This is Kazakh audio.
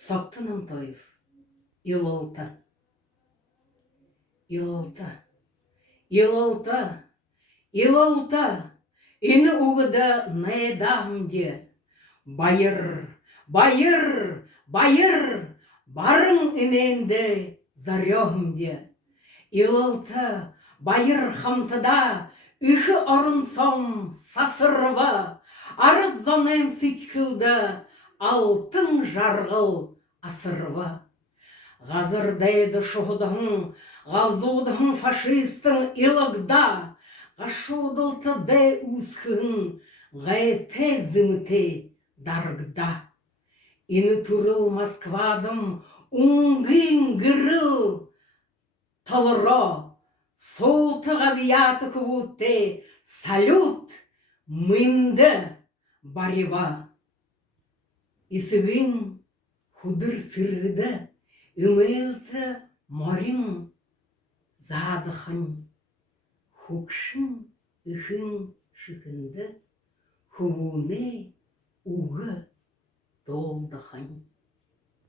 Соттыным тойып, илолта, илолта, илолта, илолта, ині уғыда найдағымде. Байыр, байыр, байыр, барың иненде зарёғымде. Илолта, байыр хамтыда, үхі орынсом сасырва, арыт зонем ситхылда, алтын жарғыл асырва. Ғазырдайды шуғдығын, ғазудығын фашистың илығда, ғашудылты дә үсхігін, ғайты зіміте даргда. Ині турыл Москвадым, уңғын гіріл, талыро, соутыға бияты күвутте, салют, мынды барева. Исігін худыр сырғыды, үмілті морин задықын, хукшын үхін шықынды, хубуне уғы толдықын.